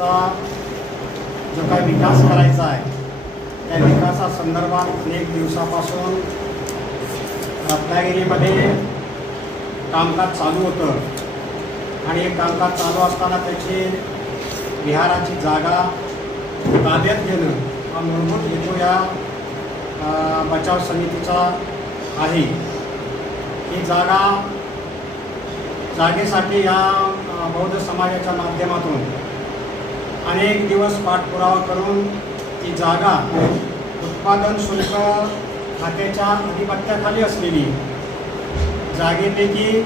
जो काय विकास करायचा आहे त्या विकासासंदर्भात अनेक दिवसापासून रत्नागिरीमध्ये कामकाज चालू होतं. आणि हे कामकाज चालू असताना त्याची विहाराची जागा ताब्यात घेणं हा मूलभूत हेतू या बचाव समितीचा आहे. ही जागा जागेसाठी या बौद्ध समाजाच्या माध्यमातून अनेक दिवस पाठपुरावा करून ती जागा उत्पादन शुल्क खात्याच्या अधिपत्याखाली असलेली. जागेपैकी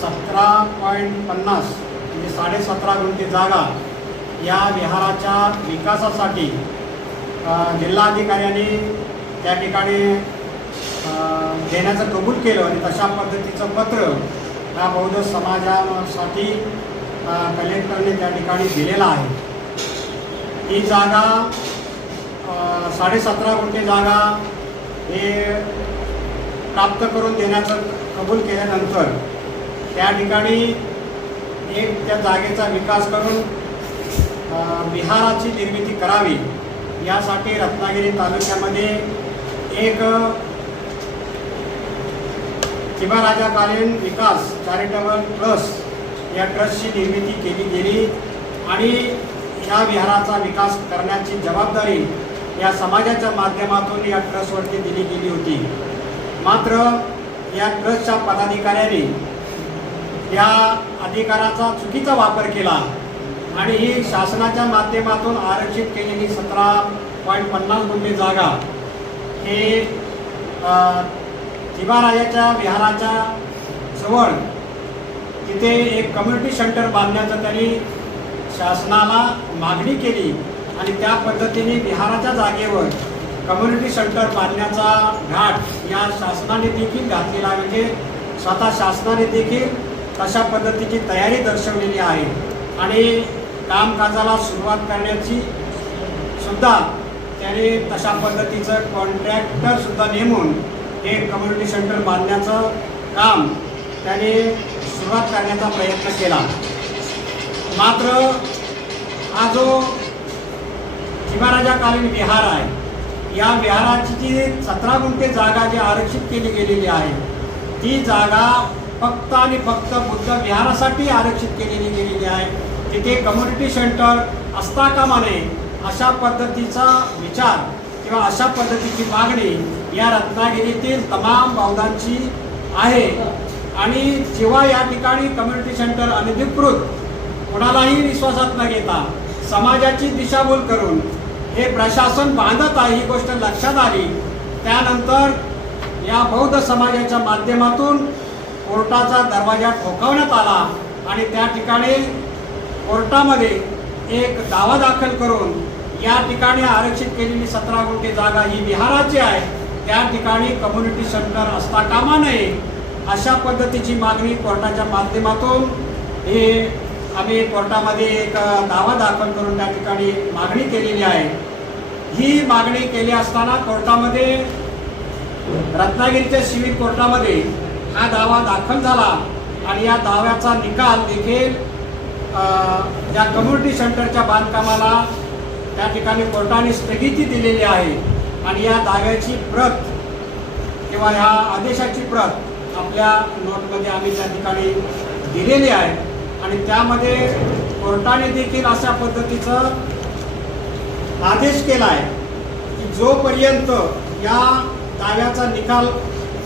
सतरा पॉईंट पन्नास म्हणजे साडेसतरा गुंठे जागा या विहाराच्या विकासासाठी जिल्हाधिकाऱ्यांनी त्या ठिकाणी देण्याचं कबूल केलं आणि तशा पद्धतीचं पत्र या बौद्ध समाजासाठी कलेक्टरने त्या ठिकाणी दिलेलं आहे. ही जागा अ, साडेसतरा कोटी जागा हे प्राप्त करून देण्याचं कबूल केल्यानंतर त्या ठिकाणी एक त्या जागेचा विकास करून विहाराची निर्मिती करावी यासाठी रत्नागिरी तालुक्यामध्ये एक राजाकालीन विकास चॅरिटेबल ट्रस्ट या ट्रस्टची निर्मिती केली गेली आणि या विहाराचा विकास करण्याची जबाबदारी या समाजाच्या माध्यमातून या ट्रस्टवरती दिली गेली होती. मात्र या ट्रस्टच्या पदाधिकाऱ्यांनी या अधिकाराचा चुकीचा वापर केला आणि ही शासनाच्या माध्यमातून आरक्षित केलेली सतरा पॉईंट पन्नास गुंठे जागा हे अ, विहाराच्या जवळ तिथे एक कम्युनिटी सेंटर बांधण्याचं त्यांनी शासनाला मागणी केली आणि त्या पद्धतीने बिहाराच्या जागेवर कम्युनिटी सेंटर बांधण्याचा घाट या शासनाने देखील घातलेला म्हणजे स्वतः शासनाने देखील तशा पद्धतीची तयारी दर्शवलेली आहे. आणि कामकाजाला सुरुवात करण्याची सुद्धा त्याने तशा पद्धतीचं कॉन्ट्रॅक्टरसुद्धा नेमून हे कम्युनिटी सेंटर बांधण्याचं काम त्याने सुरुवात करण्याचा प्रयत्न केला. मात्र हा जो शिवाराजाकालीन विहार आहे. या विहाराची जी सतरा गुंठे जागा जी आरक्षित केली गेलेली आहे ती जागा फक्त आणि फक्त बुद्ध विहारासाठी आरक्षित केलेली गेलेली आहे. तिथे कम्युनिटी सेंटर असता कामा नये अशा पद्धतीचा विचार किंवा अशा पद्धतीची मागणी या रत्नागिरीतील तमाम बौद्धांची आहे. आणि जेव्हा या ठिकाणी कम्युनिटी सेंटर अनधिकृत कोणालाही विश्वासात न घेता समाजाची दिशाभूल करून हे प्रशासन बांधत आहे ही गोष्ट लक्षात आली. त्यानंतर या बौद्ध समाजाच्या माध्यमातून कोर्टाचा दरवाजा ठोकावण्यात आला आणि त्या ठिकाणी कोर्टामध्ये एक दावा दाखल करून या ठिकाणी आरक्षित केलेली सतरा गुंठे जागा ही विहाराची आहे. त्या ठिकाणी कम्युनिटी सेंटर असता कामा नये अशा पद्धतीची मागणी कोर्टाच्या माध्यमातून हे आम्ही कोर्टामध्ये एक दावा दाखल करून त्या ठिकाणी मागणी केलेली आहे. ही मागणी केली असताना कोर्टामध्ये रत्नागिरीच्या सिव्हिल कोर्टामध्ये हा दावा दाखल झाला आणि या दाव्याचा निकाल देखील या कम्युनिटी सेंटरच्या बांधकामाला त्या ठिकाणी कोर्टाने स्थगिती दिलेली आहे. आणि या दाव्याची प्रत किंवा ह्या आदेशाची प्रत आपल्या नोटमध्ये आम्ही त्या ठिकाणी दिलेली आहे. आणि त्यामध्ये कोर्टाने देखील अशा पद्धतीचं आदेश केला आहे की जोपर्यंत या दाव्याचा निकाल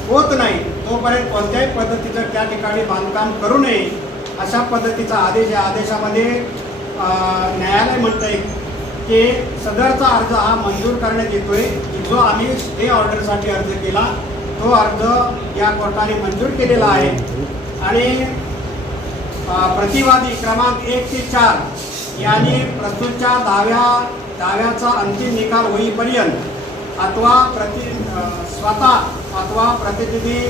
होत नाही तोपर्यंत कोणत्याही पद्धतीचं त्या ठिकाणी बांधकाम करू नये अशा पद्धतीचा आदेश या आदेशामध्ये न्यायालय न्यायालय आहे की सदरचा अर्ज हा मंजूर करण्यात येतोय की जो आम्ही स्टे ऑर्डरसाठी अर्ज केला तो अर्ज या कोर्टाने मंजूर केलेला आहे. आणि प्रतिवादी क्रमांक एक ते चार. यांनी प्रस्तुतच्या दाव्या दाव्याचा अंतिम निकाल होईपर्यंत अथवा प्रति स्वतः अथवा प्रतिनिधी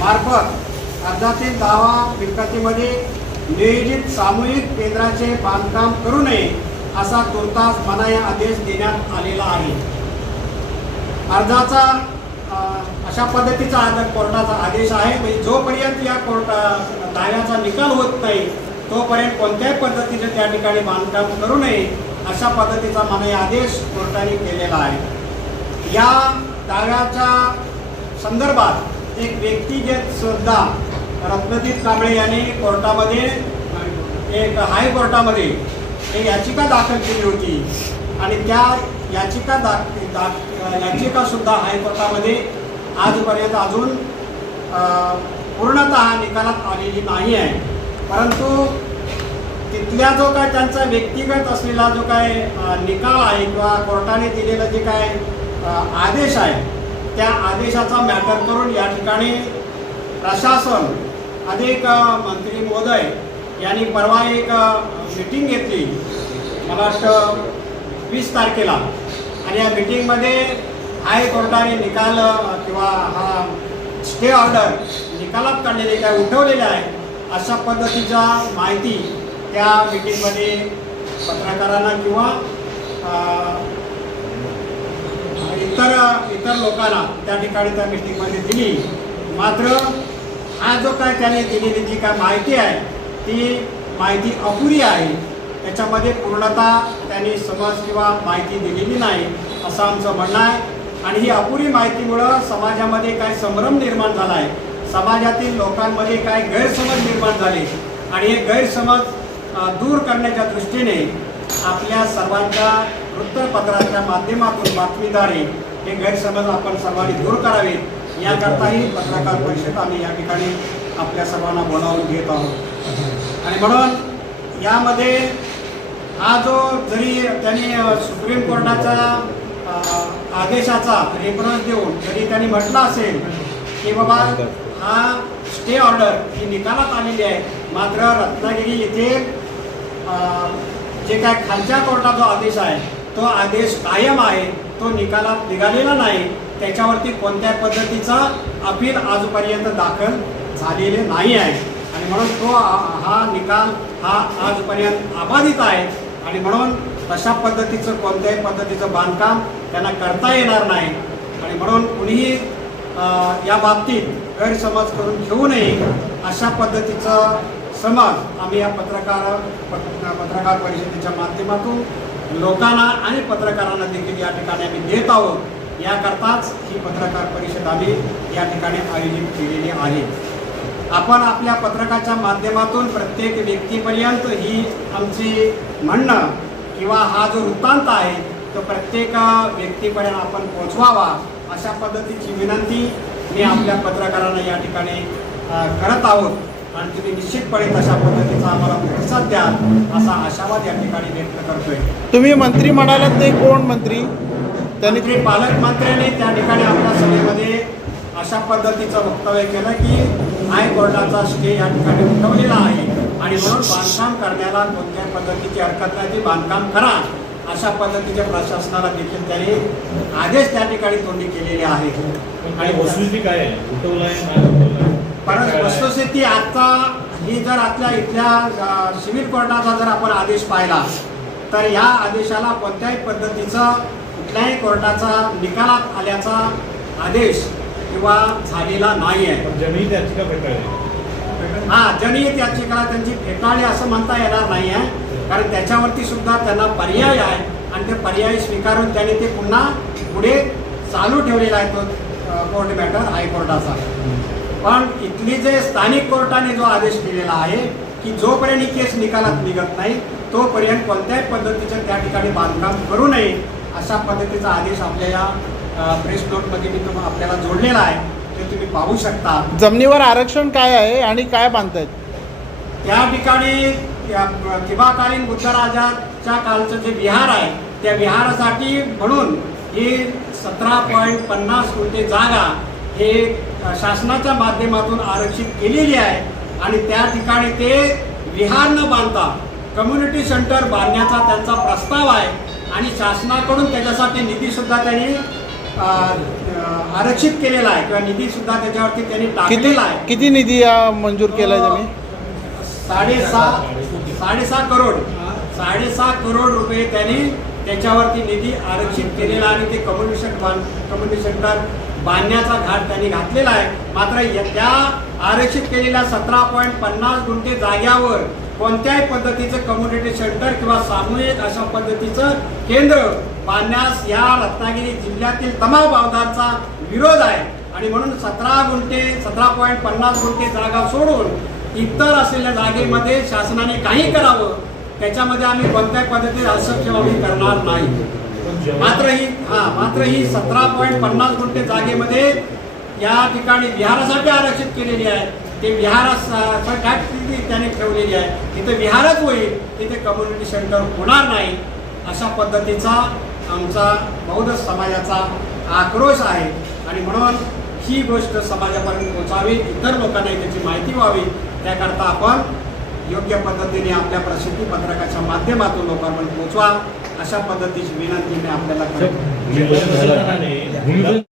मार्फत अर्जातील दावा मिळकतीमध्ये नियोजित सामूहिक केंद्राचे बांधकाम करू नये असा तुर्तास मनाया आदेश देण्यात आलेला आहे. अर्जाचा अशा पद्धतीचा आज कोर्टाचा आदेश आहे. म्हणजे जोपर्यंत या कोर्ट दाव्याचा निकाल होत नाही तोपर्यंत कोणत्याही पद्धतीने त्या ठिकाणी बांधकाम करू नये अशा पद्धतीचा मला आदेश कोर्टाने केलेला आहे. या दाव्याच्या संदर्भात एक व्यक्तिगत सुद्धा रत्नदीप कांबळे यांनी कोर्टामध्ये एक हायकोर्टामध्ये एक याचिका दाखल केली होती. आणि त्या याचिका दाख दाख याचिका सुद्धा हायकोर्टामध्ये आजपर्यंत अजून पूर्णत पूर्णतः निकालात आलेली नाही आहे. परंतु तिथल्या जो काय त्यांचा व्यक्तिगत असलेला जो काय निकाल आहे किंवा कोर्टाने दिलेला जे काय आदेश आहे त्या आदेशाचा मॅटर करून या ठिकाणी प्रशासन अनेक मंत्री महोदय यांनी परवा एक मीटिंग घेतली. मला वाटतं वीस तारखेला. आणि या मीटिंगमध्ये हायकोर्टाने निकाल किंवा हा स्टे ऑर्डर निकालात काढलेले काय उठवलेले आहे अशा पद्धतीच्या माहिती त्या मीटिंगमध्ये पत्रकारांना किंवा इतर इतर लोकांना त्या ठिकाणी त्या मीटिंगमध्ये दिली. मात्र हा जो काय त्याने दिलेली जी काय माहिती आहे ती माहिती अपुरी आहे. त्याच्यामध्ये पूर्णतः त्यांनी समज किंवा माहिती दिलेली नाही असं आमचं म्हणणं आहे. आणि ही अपुरी माहितीमुळं समाजामध्ये काय संभ्रम निर्माण झाला आहे समाजातील लोकांमध्ये काय गैरसमज निर्माण झाले आणि हे गैरसमज दूर करण्याच्या दृष्टीने आपल्या सर्वांच्या वृत्तपत्राच्या माध्यमातून बातमीद्वारे हे गैरसमज आपण सर्वांनी दूर करावेत. याकरताही पत्रकार परिषद आम्ही या ठिकाणी आपल्या सर्वांना बोलावून घेत आहोत. आणि म्हणून यामध्ये हा जो जरी त्यांनी सुप्रीम कोर्टाचा आदेशाचा रेफरन्स देऊन जरी त्यांनी म्हटलं असेल की बाबा हा स्टे ऑर्डर ही निकालात आलेली आहे मात्र रत्नागिरी येथे जे काय खालच्या कोर्टाचा आदेश आहे तो आदेश कायम आहे तो निकालात निघालेला नाही त्याच्यावरती कोणत्या पद्धतीचा अपील आजपर्यंत दाखल झालेले नाही आहे. आणि म्हणून तो हा निकाल हा आजपर्यंत अबाधित आहे. आणि म्हणून तशा पद्धतीचं कोणत्याही पद्धतीचं बांधकाम त्यांना करता येणार नाही. आणि म्हणून कुणीही या बाबतीत गैरसमज करून घेऊ नये अशा पद्धतीचं समज आम्ही या पत्रकार पत्र- पत्रकार परिषदेच्या माध्यमातून लोकांना आणि पत्रकारांना देखील या ठिकाणी आम्ही देत आहोत. याकरताच ही पत्रकार परिषद आम्ही या ठिकाणी आयोजित केलेली आहे. आपण आपल्या पत्रकाच्या माध्यमातून प्रत्येक व्यक्तीपर्यंत ही आमची म्हणणं किंवा हा जो वृत्तांत आहे तो प्रत्येक व्यक्तीपर्यंत आपण पोचवावा अशा पद्धतीची विनंती मी आपल्या पत्रकारांना या ठिकाणी करत आहोत. आणि तुम्ही निश्चितपणे तशा पद्धतीचा आम्हाला प्रतिसाद द्या असा आशावाद या ठिकाणी व्यक्त करतोय. तुम्ही मंत्री म्हणालात ते कोण मंत्री? त्यांनी त्यांनी पालकमंत्र्यांनी त्या ठिकाणी आपल्या सभेमध्ये अशा पद्धतीचं वक्तव्य केलं की हायकोर्टाचा स्टे या ठिकाणी उठवलेला आहे. आणि म्हणून बांधकाम करण्याला कोणत्याही पद्धतीची हरकत नाही. ती बांधकाम करा. अशा पद्धतीच्या प्रशासनाला देखील त्यांनी आदेश त्या ठिकाणी तोंडी केलेले आहेत आणि वस्तुस्थिती काय आहे? परंतु वस्तुस्थिती आता ही जर आपल्या इथल्या सिव्हिल कोर्टाचा जर आपण आदेश पाहिला तर या आदेशाला कोणत्याही पद्धतीचा कुठल्याही कोर्टाचा निकालात आल्याचा आदेश किंवा झालेला नाही आहे जनहित याचिका फेटाळली. हा जनहित याचिका त्यांची फेटाळली असं म्हणता येणार नाही आहे कारण त्याच्यावरती सुद्धा त्यांना पर्याय आहे. आणि ते पर्याय स्वीकारून त्यांनी ते पुन्हा पुढे चालू ठेवलेला आहे तो कोर्ट मॅटर हायकोर्टाचा. पण इथली जे स्थानिक कोर्टाने जो आदेश दिलेला आहे की जोपर्यंत ही केस निकालात निघत नाही तोपर्यंत कोणत्याही पद्धतीचं त्या ठिकाणी बांधकाम करू नये अशा पद्धतीचा आदेश आपल्या या प्रेस नोटमध्ये मी तुम्हाला आपल्याला जोडलेला आहे. ते तुम्ही पाहू शकता. जमिनीवर आरक्षण काय आहे आणि काय बांधतायत? त्या ठिकाणी या किबाकालीन बुद्धराजाच्या कालचं जे विहार आहे त्या विहारासाठी म्हणून ही सतरा पॉईंट पन्नास गुंठे जागा हे शासनाच्या माध्यमातून आरक्षित केलेली आहे. आणि त्या ठिकाणी ते विहार न बांधता कम्युनिटी सेंटर बांधण्याचा त्यांचा प्रस्ताव आहे. आणि शासनाकडून त्याच्यासाठी निधीसुद्धा त्यांनी आरक्षित केलेला आहे किंवा निधीसुद्धा त्याच्यावरती त्यांनी टाकलेला आहे. किती निधी मंजूर केलाय तुम्ही? साडेसहा साडेसहा करोड. साडेसहा करोड रुपये त्यांनी त्याच्यावरती निधी आरक्षित केलेला आणि ते कम्युनिशन बांध सेंटर बांधण्याचा घाट त्यांनी घातलेला आहे. मात्र या- त्या आरक्षित केलेल्या सतरा पॉईंट पन्नास गुंठे जाग्यावर कोणत्याही पद्धतीचं कम्युनिटी सेंटर किंवा सामूहिक अशा पद्धतीचं केंद्र बांधण्यास या रत्नागिरी जिल्ह्यातील तमाम भावदांचा विरोध आहे. आणि म्हणून सतरा गुंठे सतरा पॉईंट पन्नास गुंठे जागा सोडून इतर असलेल्या जागेमध्ये शासनाने काही करावं त्याच्यामध्ये आम्ही कोणत्याही पद्धतीने हस्तक्षेप आम्ही करणार नाही. मात्र ही हा मात्र ही सतरा पॉईंट पन्नास गुंठे जागेमध्ये या ठिकाणी विहारासाठी आरक्षित केलेली आहे. ते विहारासाठी त्याने ठेवलेली आहे? तिथे विहारच होईल तिथे कम्युनिटी सेंटर होणार नाही अशा पद्धतीचा आमचा बौद्ध समाजाचा आक्रोश आहे. आणि म्हणून ही गोष्ट समाजापर्यंत पोहोचावी इतर लोकांनाही त्याची माहिती व्हावी त्याकरता आपण योग्य पद्धतीने आपल्या प्रसिद्धी पत्रकाच्या माध्यमातून लोकांपर्यंत पोचवा अशा पद्धतीची विनंती मी आपल्याला करतो.